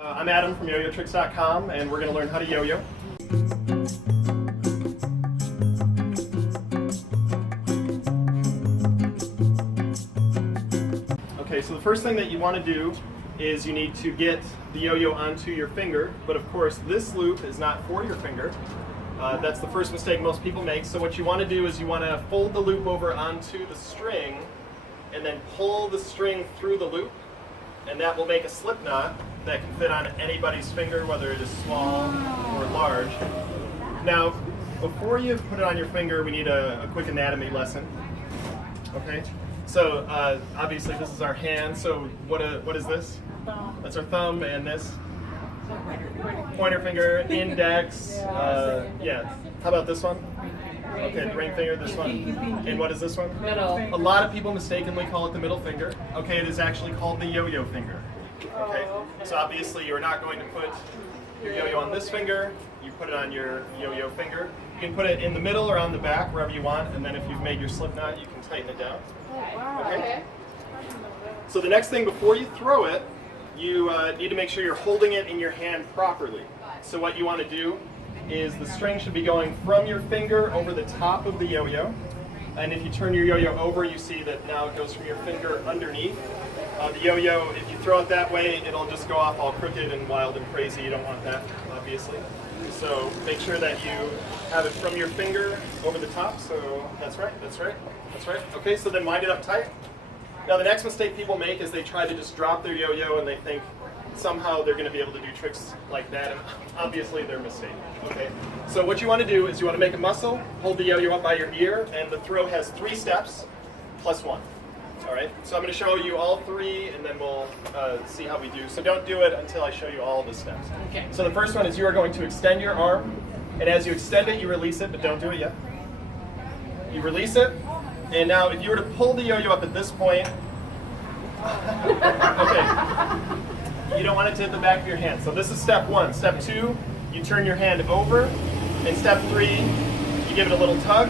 I'm Adam from YoYoTricks.com, and we're going to learn how to yo-yo. Okay, so the first thing that you want to do is you need to get the yo-yo onto your finger, but of course this loop is not for your finger. That's the first mistake most people make. So what you want to do is you want to fold the loop over onto the string and then pull the string through the loop, and that will make a slip knot that can fit on anybody's finger, whether it is small or large. Now, before you put it on your finger, we need a quick anatomy lesson. Okay, so obviously this is our hand. So what is this? That's our thumb, and this pointer finger, index. Yeah. How about this one? Okay, the ring finger, this one. And what is this one? Middle. A lot of people mistakenly call it the middle finger. Okay, it is actually called the yo-yo finger. Okay, so obviously you're not going to put your yo-yo on this finger. You put it on your yo-yo finger. You can put it in the middle or on the back, wherever you want, and then if you've made your slip knot, you can tighten it down. Okay? So the next thing before you throw it, you need to make sure you're holding it in your hand properly. So what you want to do is the string should be going from your finger over the top of the yo-yo. And if you turn your yo-yo over, you see that now it goes from your finger underneath. The yo-yo, if you throw it that way, it'll just go off all crooked and wild and crazy. You don't want that, obviously. So make sure that you have it from your finger over the top. So that's right, that's right, that's right. Okay, so then wind it up tight. Now the next mistake people make is they try to just drop their yo-yo and they think somehow they're going to be able to do tricks like that, and obviously they're mistaken. Okay, so what you want to do is you want to make a muscle, hold the yo-yo up by your ear, and the throw has 3 steps plus 1. All right, so I'm going to show you all 3, and then we'll see how we do. So don't do it until I show you all the steps. Okay. So the first one is you are going to extend your arm, and as you extend it, you release it, but don't do it yet. You release it, and now if you were to pull the yo-yo up at this point, okay, you don't want it to hit the back of your hand. So this is step 1. Step 2, you turn your hand over, and step 3, you give it a little tug.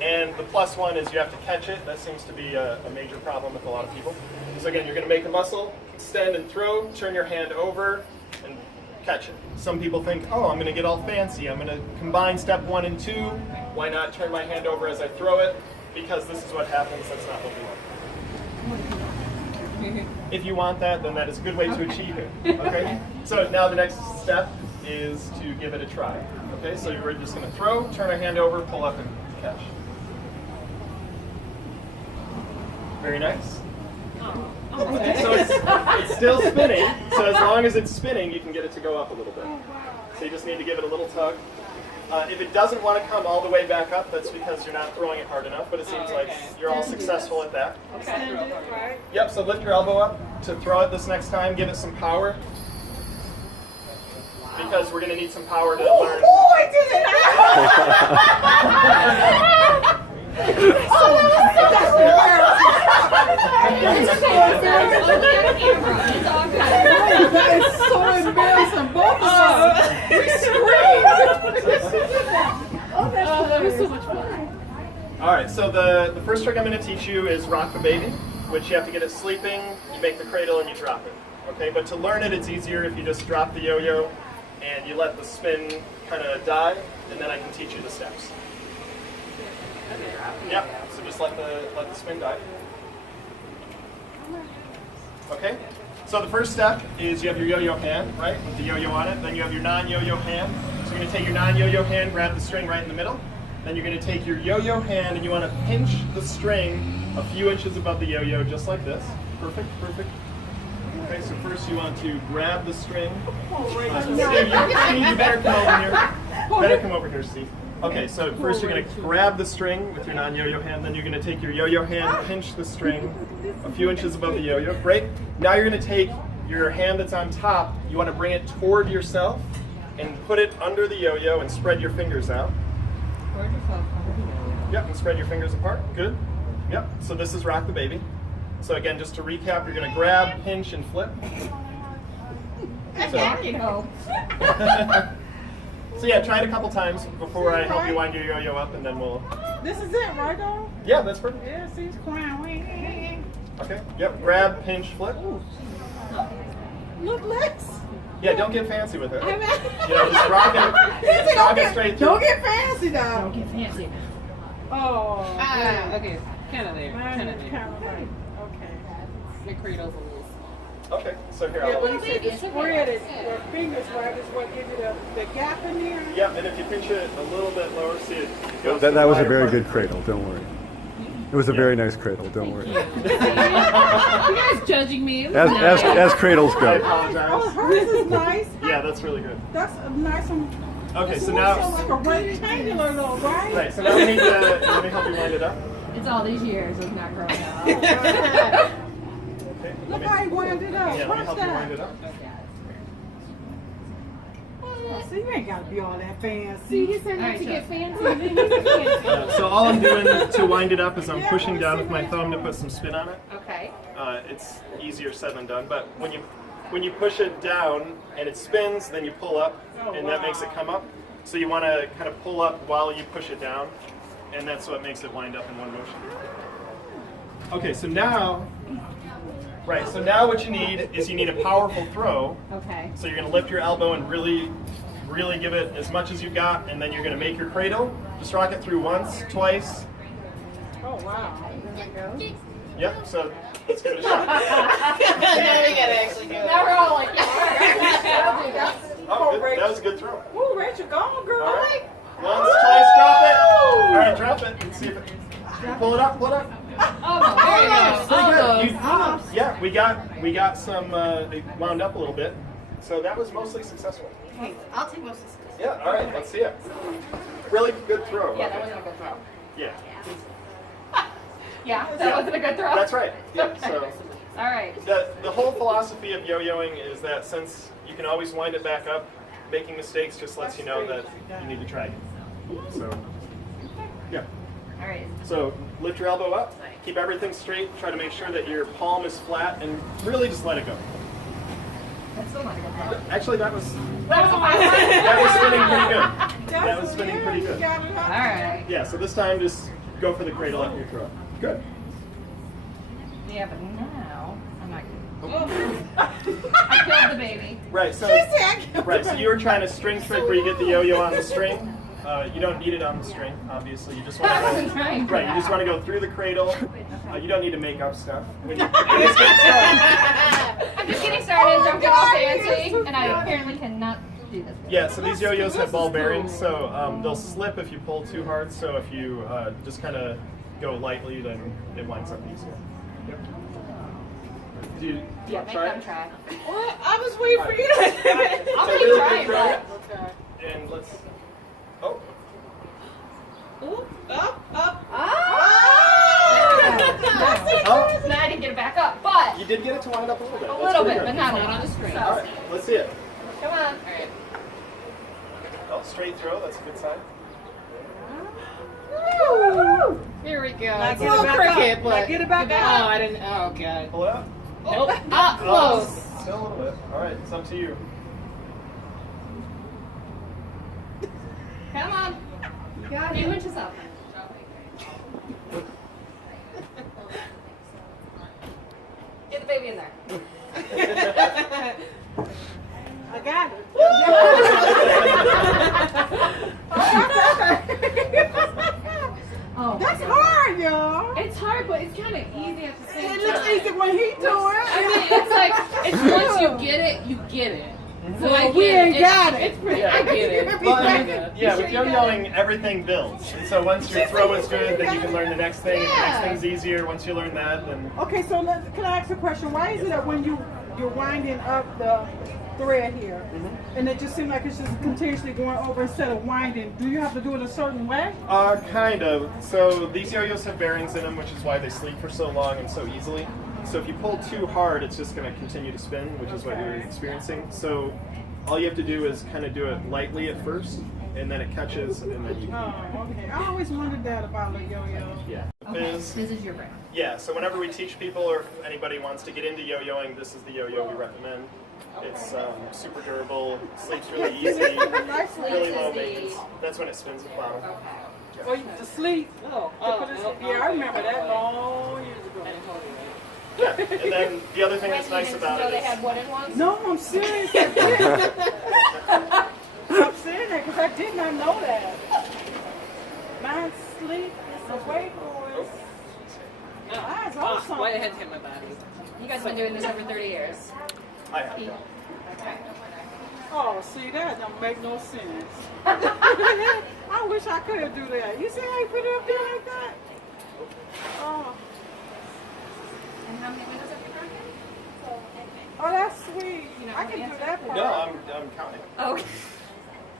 And the plus 1 is you have to catch it. That seems to be a major problem with a lot of people. So again, you're going to make a muscle, extend and throw, turn your hand over, and catch it. Some people think, oh, I'm going to get all fancy. I'm going to combine step 1 and 2. Why not turn my hand over as I throw it? Because this is what happens. That's not what we want. If you want that, then that is a good way to achieve it. Okay? So now the next step is to give it a try. Okay? So we're just going to throw, turn our hand over, pull up, and catch. Very nice. So it's still spinning, so as long as it's spinning, you can get it to go up a little bit. So you just need to give it a little tug. If it doesn't want to come all the way back up, that's because you're not throwing it hard enough, but it seems like you're all successful at that. Yep, so lift your elbow up to throw it this next time, give it some power. Because we're going to need some power to learn. Oh, I did That is so embarrassing. Both of us. We screamed. that was so much fun. All right, so the first trick I'm going to teach you is rock the baby, which you have to get it sleeping, you make the cradle, and you drop it. Okay, but to learn it, it's easier if you just drop the yo-yo and you let the spin kind of die, and then I can teach you the steps. Yep, so just let the spin die. Okay, so the first step is you have your yo-yo hand, right, with the yo-yo on it. Then you have your non-yo-yo hand. So you're going to take your non-yo-yo hand, grab the string right in the middle. Then you're going to take your yo-yo hand and you want to pinch the string a few inches above the yo-yo, just like this. Perfect, perfect. Okay, so first you want to grab the string. Steve, you better come over here. Better come over here, Steve. Okay, so first you're going to grab the string with your non-yo-yo hand, then you're going to take your yo-yo hand, pinch the string a few inches above the yo-yo. Great. Now you're going to take your hand that's on top, you want to bring it toward yourself and put it under the yo-yo and spread your fingers out. Yep, and spread your fingers apart. Good. Yep, so this is rock the baby. So again, just to recap, you're going to grab, pinch, and flip. So yeah, try it a couple times before I help you wind your yo-yo up, and then we'll... This is it, right, dog? Yeah, that's perfect. Yeah, see, it's clown. Okay, yep, grab, pinch, flip. Look, Lex. Yeah, don't get fancy with it. You know, just rock it straight through. Don't get fancy now. Don't get fancy. Oh. Okay, kind of there. Mine Kind is of there. kind of like, okay. The cradle's a little small. Okay, so here Yeah, I'll. but he said the spread it, your fingers right is what gives you the gap in there. Yeah, and if you pinch it a little bit lower, see it goes That to the was a wider very part. good cradle, don't worry. It was a very nice cradle, don't worry. You guys judging me? It was As, nice. as cradles I go. Oh, apologize. hers is nice. Yeah, that's really good. That's a nice one. Okay, It's so more now, like a rectangular though, right? right, so now we need to, let me help you wind it up. It's all these years of not growing up. Okay, Look how he wound it up. yeah, let me Watch help you wind that. it up. Oh, see, you ain't got to be all that fancy. See, he said not to get fancy. And then he said fancy. So all I'm doing to wind it up is I'm pushing down with my thumb to put some spin on it. Okay. It's easier said than done, but when you push it down and it spins, then you pull up, and that makes it come up. So you want to kind of pull up while you push it down, and that's what makes it wind up in one motion. Okay, so now, so now what you need is you need a powerful throw. Okay. So you're going to lift your elbow and really give it as much as you've got, and then you're going to make your cradle. Just rock it through once, twice. Oh, wow. Yep, so let's give it a shot. Now we gotta actually do it. Now we're all like, yeah. Oh, good. That was a good throw. Ooh, Rachel, go on, girl. All right. Once, twice, drop it. All right, drop it. Let's see if it. Pull it up, pull it up. Almost. Pretty good. Almost. You- yeah, we got some. It wound up a little bit, so that was mostly successful. Okay, I'll take most of this. Yeah. All right. Let's see it. Really good throw. Yeah, that wasn't a good throw. Yeah. Yeah, that wasn't a good throw. That's right. Yeah. So All right. the whole philosophy of yo-yoing is that since you can always wind it back up, making mistakes just lets you know that you need to try again. So yeah. All right. So lift your elbow up, keep everything straight, try to make sure that your palm is flat, and really just let it go. That's still not a good throw. Actually, that was That was a fine one. that was spinning pretty good. That was spinning pretty good. All right. Yeah, so this time just go for the cradle after your throw. Good. Yeah, but now I'm not good. I killed the baby. Right, so you were trying a string trick where you get the yo-yo on the string. You don't need it on the string, obviously. You just want I wasn't to trying for right. You just that. want to go through the cradle. You don't need to make up stuff. When you're just getting started. I'm just getting started. Don't get all fancy. And I apparently cannot do this. Yeah, so these yo-yos have ball bearings, so they'll slip if you pull too hard. So if you just kind of go lightly, then it winds up easier. Yep. Do you Yeah, want make to try them it? try. What? I was waiting for you to. I'll So keep really trying, good throw. but. And let's. Oh. Up. Oh. No, I didn't get it back up, but You did get it to wind up a little bit. a That's little pretty bit, good. but not on the screen. All right, let's see it. Come on. Oh, straight throw. That's a good sign. Here we go. Now It's get a it little back cricket, up. but Now get it back oh, up. I didn't. Oh god. Pull it up. Nope. Ah, Oh, close. still a little bit. All right, it's up to you. Come on. You got it. 8 inches up. Get the baby in there. I got it. Oh, That's hard, y'all. it's hard, but it's kind of easy at the same It time. looks easy when he do I it. mean, it's like once you get it, you get it. So I Well, get we it. ain't got it. It's pretty. I get it. Well, I Yeah. mean, yeah, with yo-yoing, everything builds. And so once your throw is good, then you can learn the next thing. If the next thing's easier, once you learn that, then Okay, so can I ask a question? Why is it that when you're winding up the thread here, and it just seems like it's just continuously going over instead of winding, do you have to do it a certain way? kind of. So these yo-yos have bearings in them, which is why they sleep for so long and so easily. So if you pull too hard, it's just going to continue to spin, which is what you're experiencing. So all you have to do is kind of do it lightly at first, and then it catches, and then you. Oh, okay. I always wondered that about the yo-yo. Yeah. Okay, Fizz. this is your brand. Yeah, so whenever we teach people or if anybody wants to get into yo-yoing, this is the yo-yo we recommend. It's super durable, sleeps really easy, really low maintenance. That's when it spins the plow. Oh, the sleep. Oh, Yeah, I remember that long years ago. Yeah. And then the other thing that's nice about it they is had wooden ones? No, I'm serious. I did. I'm saying that because I did not know that. My sleep is awake or is mine's awesome. Why ahead hit my body? You guys have been doing this over 30 years. I have. Yeah. Oh, see, that don't make no sense. I wish I could do that. You see how you put it up there like that? Oh, And how many windows have you broken? oh, that's sweet. You know I can the do answer? that part. No, I'm counting. Oh.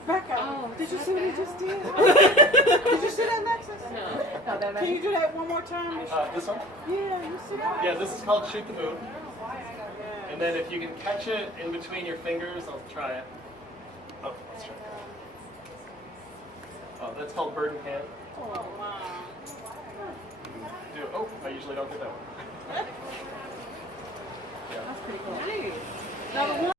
Becca, Oh, did you it's see what okay. you just did? Did you see that, Alexis? No, Can you do that one more time? This one? Yeah, you see that? Yeah, this is called shoot the moon. And then if you can catch it in between your fingers, I'll try it. Oh, let's try it. Oh, that's called bird in hand. Oh, wow. Oh, I usually don't do that one. That's pretty cool. Nice. Now, the one